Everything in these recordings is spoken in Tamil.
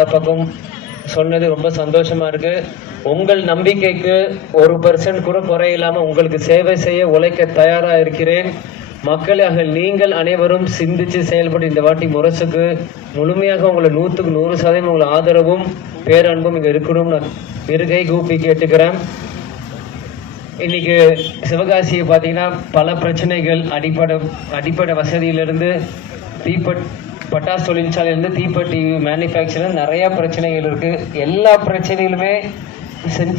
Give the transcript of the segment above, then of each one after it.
பக்கம் சொன்னது ரொம்ப சந்தோஷமா இருக்கு. உங்கள் நம்பிக்கைக்கு ஒரு பர்சன்ட் கூட குறையில்லாம உங்களுக்கு சேவை செய்ய உழைக்க தயாரா இருக்கிறேன். மக்களாக நீங்கள் அனைவரும் சிந்திச்சு செயல்பட்டு இந்த வாட்டி முரசுக்கு முழுமையாக உங்களை நூற்றுக்கு நூறு சதவீதம் உங்களை ஆதரவும் பேரன்பும் இங்க இருக்கணும் நான் இருகை கூப்பி கேட்டுக்கிறேன். இன்னைக்கு சிவகாசியை பார்த்தீங்கன்னா பல பிரச்சனைகள் அடிப்படை அடிப்படை வசதியிலிருந்து தீப்பட் பட்டாசு தொழிற்சாலையிலேருந்து தீப்பெட்டி மேனுஃபேக்சரிங் நிறைய பிரச்சனைகள் இருக்கு. எல்லா பிரச்சனைகளுமே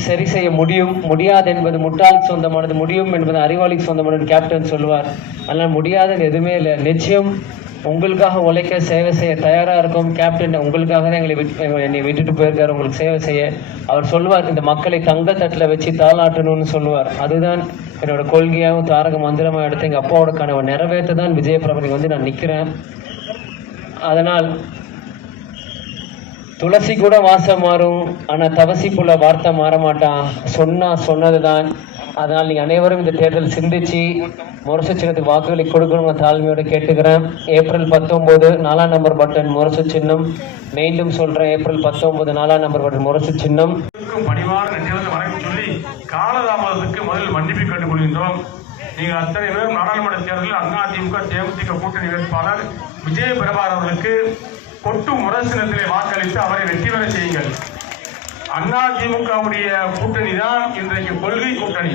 சரி செய்ய முடியும். முடியாது என்பது முட்டாளுக்கு சொந்தமானது முடியும் என்பது அறிவாளிக்கு சொந்தமானது கேப்டன் சொல்லுவார். அதனால் முடியாதுன்னு எதுவுமே இல்லை. நிச்சயம் உங்களுக்காக உழைக்க சேவை செய்ய தயாராக இருக்கும். கேப்டன் உங்களுக்காக தான் எங்களை விட்டு என்னை விட்டுட்டு போயிருக்காரு. உங்களுக்கு சேவை செய்ய அவர் சொல்லுவார் இந்த மக்களை தங்கத்தட்டுல வச்சு தாளாட்டணும்னு சொல்லுவார். அதுதான் என்னோட கொள்கையாகவும் தாரக மந்திரமாக எடுத்து எங்கள் அப்பாவோட கனவை நிறைவேற்ற தான் விஜயபிரபணிக்கு வந்து நான் நிற்கிறேன் அதனால் துளசி கூட வாசம் மாறும் ஆனால் தவசி புல வார்த்தை மாற மாட்டான் சொன்னது சொன்னதுதான். அதனால் நீங்கள் அனைவரும் இந்த தேர்தல் சிந்திச்சு முரசு சின்னத்துக்கு வாக்குகளை கொடுக்கணும் தாழ்மையோட கேட்டுக்கிறேன். ஏப்ரல் பத்தொம்போது நாலாம் நம்பர் பட்டன் முரசு சின்னம். மீண்டும் சொல்கிறேன் ஏப்ரல் பத்தொம்போது நாலாம் நம்பர் பட்டன் முரசு சின்னம். பணிவான வணக்கம் சொல்லி காலதாமதத்துக்கு முதலில் மன்னிப்பு கேட்டுக்கொள்கின்றோம். நீங்கள் அத்தனை பேரும் நாடாளுமன்ற தேர்தலில் அதிமுக தேமுதிக கூட்டணி வேட்பாளர் விஜய பிரபார் அவர்களுக்கு கொட்டு முரசினத்திலே வாக்களித்து அவரை வெற்றி பெற செய்யுங்கள். அதிமுகவுடைய கூட்டணி தான் இன்றைக்கு கொள்கை கூட்டணி.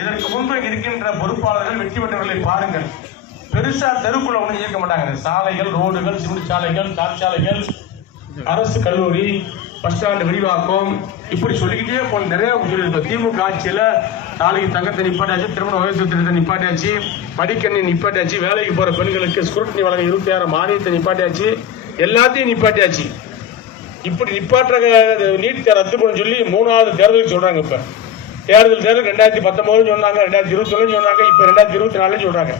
இதற்கு முன்பு இருக்கின்ற பொறுப்பாளர்கள் வெற்றி பெற்றவர்களை பாருங்கள். பெருசா தெருக்குள்ள ஒன்றும் இயக்க மாட்டாங்க. சாலைகள் ரோடுகள் சிமெண்ட் சாலைகள் காற்சாலைகள் அரசு கல்லூரி பஸ் ஸ்டாண்டு விரிவாக்கம். இப்படி சொல்லிக்கிட்டே போன நிறைய சொல்லியிருக்கோம் திமுக ஆட்சியில் நாளைக்கு தங்கத்தை நிப்பாட்டாச்சு திருமண வயசு திட்டத்தை நிப்பாட்டியாச்சு மடிக்கண்ணி நிப்பாட்டியாச்சு வேலைக்கு போகிற பெண்களுக்கு ஸ்க்ரூட்னி வழங்க இருபத்தி ஆறு மானியத்தை நிப்பாட்டியாச்சு எல்லாத்தையும் நிப்பாட்டியாச்சு இப்படி நிப்பாட்டுற நீட் ரத்து பண்ண சொல்லி மூணாவது தேர்தலுக்கு சொல்கிறாங்க இப்போ. தேர்தல் தேர்தல் ரெண்டாயிரத்தி பத்தொம்போதுன்னு சொன்னாங்க ரெண்டாயிரத்தி இருபத்தி சொன்னாங்க இப்போ ரெண்டாயிரத்தி இருபத்தி நாலுன்னு சொல்கிறாங்க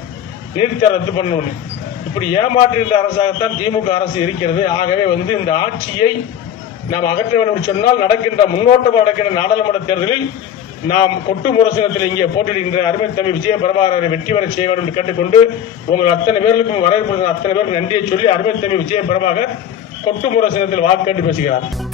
நீட் தேர்வு ரத்து பண்ணணும்னு. இப்படி ஏமாற்றுகின்ற அரசாகத்தான் திமுக அரசு இருக்கிறது. ஆகவே வந்து இந்த ஆட்சியை நாம் அகற்ற வேண்டும் சொன்னால் நடக்கின்ற முன்னோட்டமாக நடக்கின்ற நாடாளுமன்ற தேர்தலில் நாம் கொட்டு முரசனத்தில் இங்கே போட்டியிடுகின்ற அருமை தம்பி விஜய பிரபாகரை வெற்றி பெற செய்ய வேண்டும் என்று கேட்டுக்கொண்டு உங்கள் அத்தனை பேர்களுக்கும் வரவேற்பு அத்தனை பேருக்கு நன்றியை சொல்லி அருமை தம்பி விஜய பிரபாகர் கொட்டு முரசனத்தில் வாக்கு கேட்டு பேசுகிறார்.